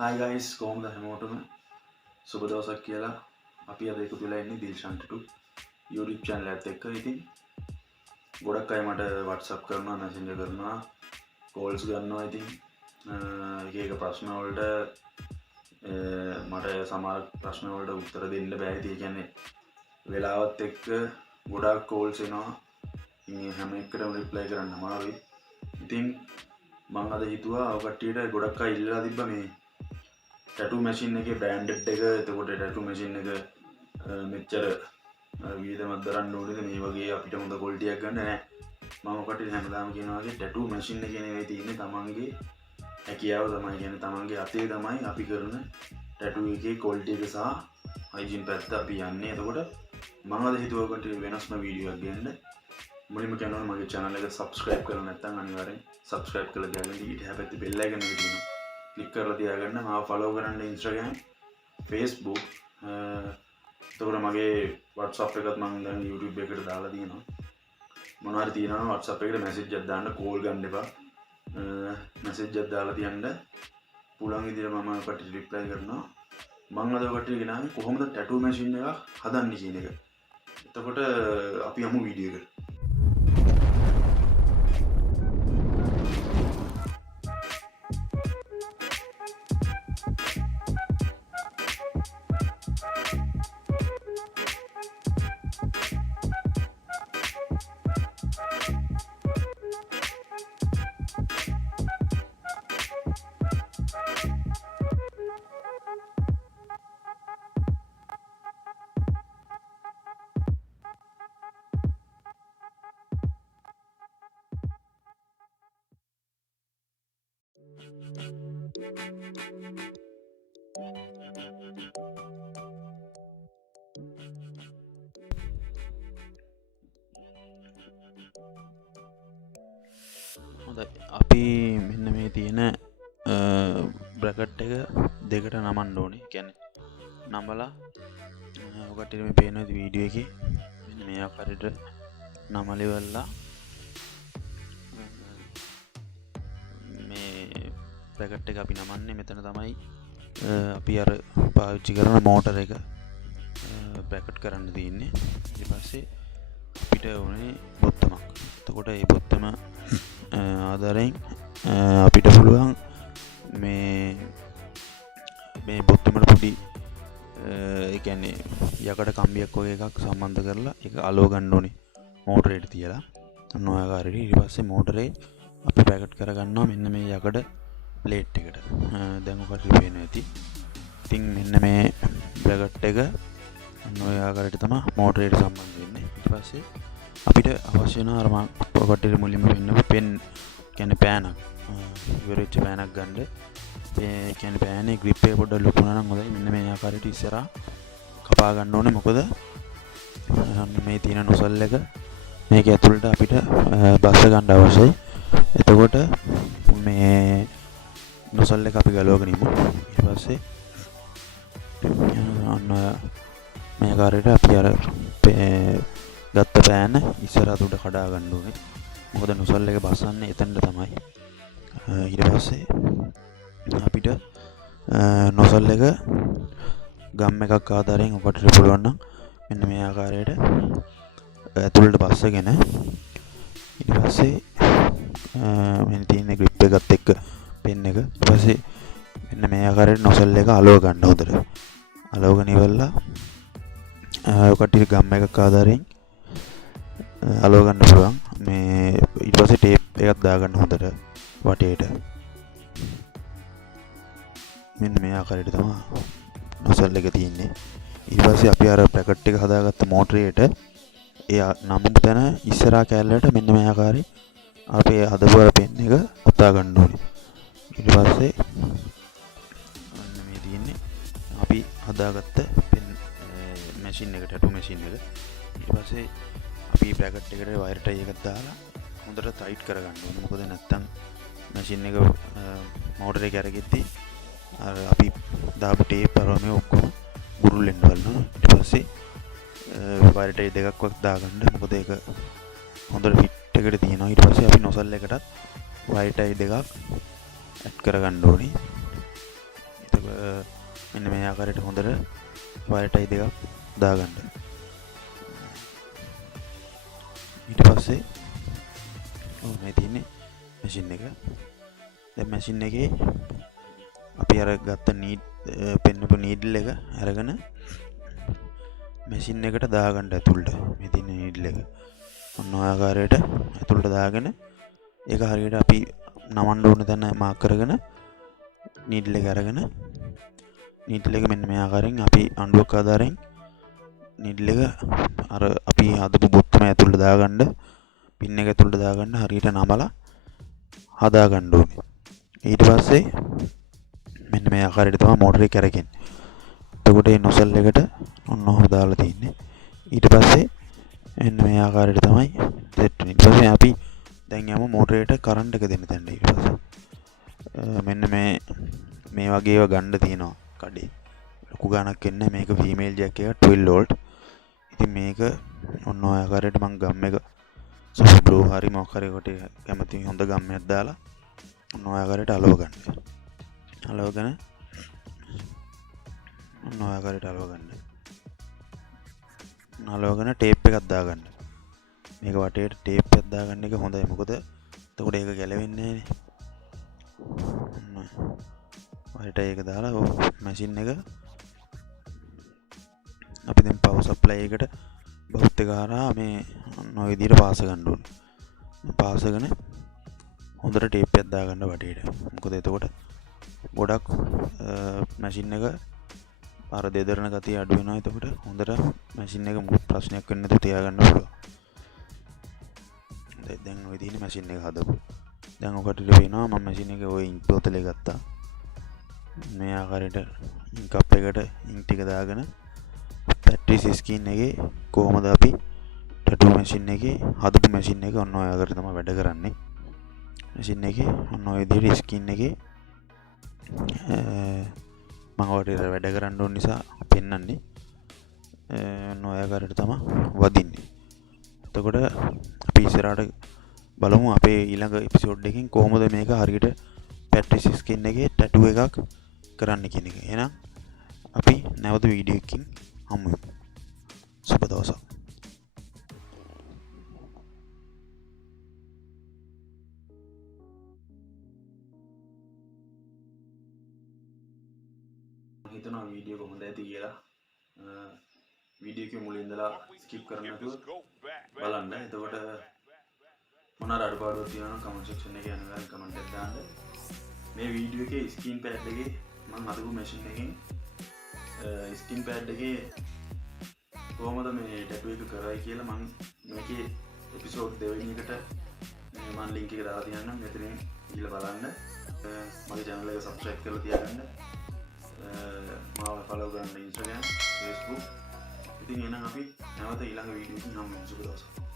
Hi guys, කොහොමද හැමෝටම සුබ දවසක් කියලා අපි අද එකතු වෙලා ඉන්නේ Dilshan YouTube channel එකත් එක්ක. ඉතින් ගොඩක් අය මට WhatsApp කරනවා, Messenger කරනවා, calls ගන්නවා. ඉතින් එක ප්‍රශ්න වලට මට සමහර ප්‍රශ්න වලට උත්තර දෙන්න බෑ. ඉතින් ඒ කියන්නේ වෙලාවත් එක්ක ගොඩක් calls එනවා. ඉතින් හැම එකටම reply කරන්න අමාරුයි. ඉතින් මම අද හිතුවා ඔය කට්ටියට ගොඩක් අය ඉල්ලලා තිබ්බා මේ tattoo machine එකේ branded එක. එතකොට tattoo machine එක මෙච්චර වියදමක් දරන්න ඕනේද මේ වගේ අපිට හොඳ quality එකක් ගන්න නෑ. මම ඔකට හැමදාම කියනවා වගේ tattoo machine එකේ නෙවෙයි තියෙන්නේ තමන්ගේ හැකියාව තමයි. කියන්නේ තමන්ගේ අතේ තමයි අපි කරන tattoo එකේ quality එක සහ hygiene පැත්ත අපි යන්නේ. එතකොට මම අද හිතුවා ඔකට වෙනස්ම වීඩියෝ එකක් ගන්න. මුලින්ම කියනවා මගේ channel එක subscribe කරලා නැත්නම් අනිවාර්යෙන් subscribe කරලා තියාගන්න. ඊට හැපැත්තේ bell icon එක තියෙනවා. click කරලා තියාගන්න. මාව follow කරන්න Instagram, Facebook. එතකොට මගේ WhatsApp එකත් මම දැන් YouTube එකට දාලා තියෙනවා. මොනවා හරි තියෙනවා WhatsApp එකට message එකක් දාන්න, call ගන්න එපා. message එකක් දාලා තියන්න. පුළුවන් විදිහට මම ඔකට reply කරනවා. මම අද ඔකට ගෙනාවේ කොහොමද tattoo machine එක හදන්නේ කියන එක. එතකොට අපි යමු වීඩියෝ එකට. අපි මෙන්න මේ තියෙන බ්‍රැකට් එක දෙකට නමන්න ඕනේ. කියන්නේ නම්බලා ඔකට මේ පේන වීඩියෝ එකේ මෙන්න මේ ආකාරයට නමලිවලා මේ බ්‍රැකට් එක අපි නමන්නේ. මෙතන තමයි අපි අර පාවිච්චි කරන මෝටර් එක බ්‍රැකට් කරන්න තියෙන්නේ. ඊට පස්සේ අපිට ඕනේ බොත්තමක්. එතකොට මේ බොත්තම ආධාරයෙන් අපිට පුළුවන් මේ බොත්තමට පොඩි ඒ කියන්නේ යකඩ කම්බියක් වගේ එකක් සම්බන්ධ කරලා ඒක අලව ගන්න ඕනේ මෝටරේට තියලා. අන්න ඔය ආකාරයට ඊට පස්සේ මෝටරේ අපි බ්‍රැකට් කරගන්නවා මෙන්න මේ යකඩ ප්ලේට් එකට. දැන් ඔකට පේනවා ඇති. ඉතින් මෙන්න මේ බ්‍රැකට් එක අන්න ඔය ආකාරයට තමයි මෝටරේට සම්බන්ධ වෙන්නේ. ඊට පස්සේ අපිට අවශ්‍ය වෙන අර මම ඔකට මුලින්ම පෙන්නපු පෙන් කියන්නේ පෑනක් ඉවරෙච්ච පෑනක් ගන්න. ඒ කියන්නේ පෑනේ grip එක පොඩ්ඩක් ලොකු වුණා නම් හොඳයි. මෙන්න මේ ආකාරයට ඉස්සරහා කපා ගන්න ඕනේ. මොකද මේ තියෙන නොසල් එක මේක ඇතුළට අපිට බස්ස ගන්න අවශ්‍යයි. එතකොට මේ නොසල් එක අපි ගලවගෙන ඉමු. ඊට පස්සේ අන්න මේ ආකාරයට අපි අර ගත්ත පෑන ඉස්සරහට උඩ කඩා ගන්න ඕනේ. මොකද නොසල් එක බස්සන්නේ එතනට තමයි. ඊට පස්සේ අපිට නොසල් එක ගම් එකක් ආධාරයෙන් ඔකට පුළුවන් නම් මෙන්න මේ ආකාරයට ඇතුළට බස්සගෙන ඊට පස්සේ මෙන්න තියෙන grip එකත් එක්ක පෙන් එක ඊට පස්සේ මෙන්න මේ ආකාරයට නොසල් එක අලව ගන්න හොඳට. අලවගෙන ඉවරලා ඔකට ගම් එකක් ආධාරයෙන් අලව ගන්න පුළුවන්. මේ ඊට පස්සේ ටේප් එකක් දාගන්න හොඳට වටේට. මෙන්න මේ ආකාරයට තමයි නොසල් එක තියෙන්නේ. ඊට පස්සේ අපි අර බ්‍රැකට් එක හදාගත්ත මෝටරේට ඒ නමුත් තැන ඉස්සරහා කැල්ලට මෙන්න මේ ආකාරي අපේ හදපු අර පෙන් එක ඔතා ගන්න ඕනේ. ඊට පස්සේ අන්න මේ තියෙන්නේ අපි හදාගත්ත පෙන් මැෂින් එක, ටැටු මැෂින් එක. ඊට පස්සේ අපි බ්‍රැකට් එකට වයර් ටයි එකක් දාලා හොඳට ටයිට් කරගන්න ඕනේ. මොකද නැත්තම් මැෂින් එක මෝටර් එක අරගෙද්දි අර අපි දාපු ටේප් අරම ඔක්කොම බුරුල් වෙන්න බලනවා. ඊට පස්සේ වයර් ටයි දෙකක් වක් දාගන්න. මොකද ඒක හොඳට ෆිට් එකට තියෙනවා. ඊට පස්සේ අපි නොසල් එකටත් වයර් ටයි දෙකක් ඇඩ් කරගන්න ඕනේ. මේ ආකාරයට හොඳට වයටයි දෙකක් දාගන්න. ඊට පස්සේ මේ තියෙන්නේ මැෂින් එක. දැන් මැෂින් එකේ අපි අර ගත්ත පෙන්නපු නීඩල් එක අරගෙන මැෂින් එකට දාගන්න ඇතුළට. මේ තියෙන නීඩල් එක ඔන්න ඔය ආකාරයට ඇතුළට දාගෙන ඒක හරියට අපි නමන්න ඕන තැන මාක් කරගෙන නීඩල් එක අරගෙන නීඩල් එක මෙන්න මේ ආකාරයෙන් අපි අඬුවක් ආධාරයෙන් නීඩල් එක අර අපි හදපු බොත්තම ඇතුළට දාගන්න පින් එක ඇතුළට දාගන්න හරියට නමලා හදාගන්න ඕනේ. ඊට පස්සේ මෙන්න මේ ආකාරයට තමයි මෝටර එක කරකෙන්නේ. එතකොට මේ නොසල් එකට ඔන්න ඔහොම දාලා තින්නේ. ඊට පස්සේ මෙන්න මේ ආකාරයට තමයි සෙට් වෙන්නේ. ඊට පස්සේ අපි දැන් යමු මෝටරේට කරන්ට් එක දෙන්න තැනට. ඊට පස්සේ මෙන්න මේ වගේ ඒවා ගන්න තියෙනවා කඩේ. ලොකු ගාණක් එන්නේ මේක ෆීමේල් ජැක් එක 12 වෝල්ට්. ඉතින් මේක ඔන්න ඔය ආකාරයට මම ගම් එක සුපර් ග්ලෝ හරි මොකක් හරි කොට කැමති හොඳ ගම්මයක් දාලා ඔන්න ඔය ආකාරයට අලව ගන්න. අලවගෙන ඔන්න ඔය ආකාරයට අලව ගන්න. අලවගෙන ටේප් එකක් දාගන්න. මේක වටේට ටේප් එකක් දාගන්න එක හොඳයි. මොකද එතකොට ඒක ගැලවෙන්නේ නැහැ. වටේට ඒක දාලා මැෂින් එක අපි දැන් පවර් සප්ලයි එකට බවුත් එක හරහා මේ ඔන්න ඔය විදිහට පාස ගන්න ඕනේ. පාසගෙන හොඳට ටේප් එකක් දාගන්න වටේට. මොකද එතකොට ගොඩක් මැෂින් එක අර දෙදරන ගතිය අඩු වෙනවා. එතකොට හොඳට මැෂින් එක මුළු ප්‍රශ්නයක් වෙන්නේ නැතුව තියාගන්න පුළුවන්. දැන් ඔය විදිහේ මැෂින් එක හදපු. දැන් ඔකට වෙනවා මම මැෂින් එකේ ඔය ඉන්ක් බෝතලේ ගත්තා. මේ ආකාරයට ඉන්ක් කප් එකට ඉන්ක් ටික දාගෙන පැට්‍රිස් ස්කින් එකේ කොහොමද අපි ටැටූ මැෂින් එකේ හදපු මැෂින් එක ඔන්න ඔය ආකාරයට තමයි වැඩ කරන්නේ. මැෂින් එකේ ඔන්න ඔය විදිහට ස්කින් එකේ මම ඔයාලට වැඩ කරන්න ඕන නිසා පෙන්වන්නේ. ඔන්න ඔය ආකාරයට තමයි වදින්නේ. එතකොට අපි ඉස්සරහට බලමු අපේ ඊළඟ එපිසෝඩ් එකකින් කොහොමද මේක හරියට පැට්‍රිස් ස්කින් එකේ ටැටූ එකක් කරන්න කියන එක. එහෙනම් අපි නැවත වීඩියෝ එකකින් හමු වෙමු. සුබ දවසක්. හිතනවා වීඩියෝ කොහොමද ඇති කියලා. වීඩියෝ එකේ මුලින් ඉඳලා ස්කිප් කරන්න නැතුව බලන්න. එතකොට මොනවා අඩුපාඩුවක් තියෙනවා නම් කමෙන්ට් සෙක්ෂන් එකේ යනවා කමෙන්ට් එකක් දාන්න. මේ වීඩියෝ එකේ ස්ක්‍රීන් පෑඩ් එකේ මම හදපු මැෂින් එකෙන් ස්ක්‍රීන් පෑඩ් එකේ කොහොමද මේ ටැටූ එක කරයි කියලා මම මේකේ එපිසෝඩ් දෙවෙනි එකට මම ලින්ක් එක දාලා තියන්නම්. මෙතනින් ගිහලා බලන්න. මගේ channel එක subscribe කරලා තියාගන්න. මාව follow කරන්න Instagram, Facebook. ඉතින් එහෙනම් අපි නැවත ඊළඟ වීඩියෝ එකකින් හමු වෙමු. සුබ දවසක්.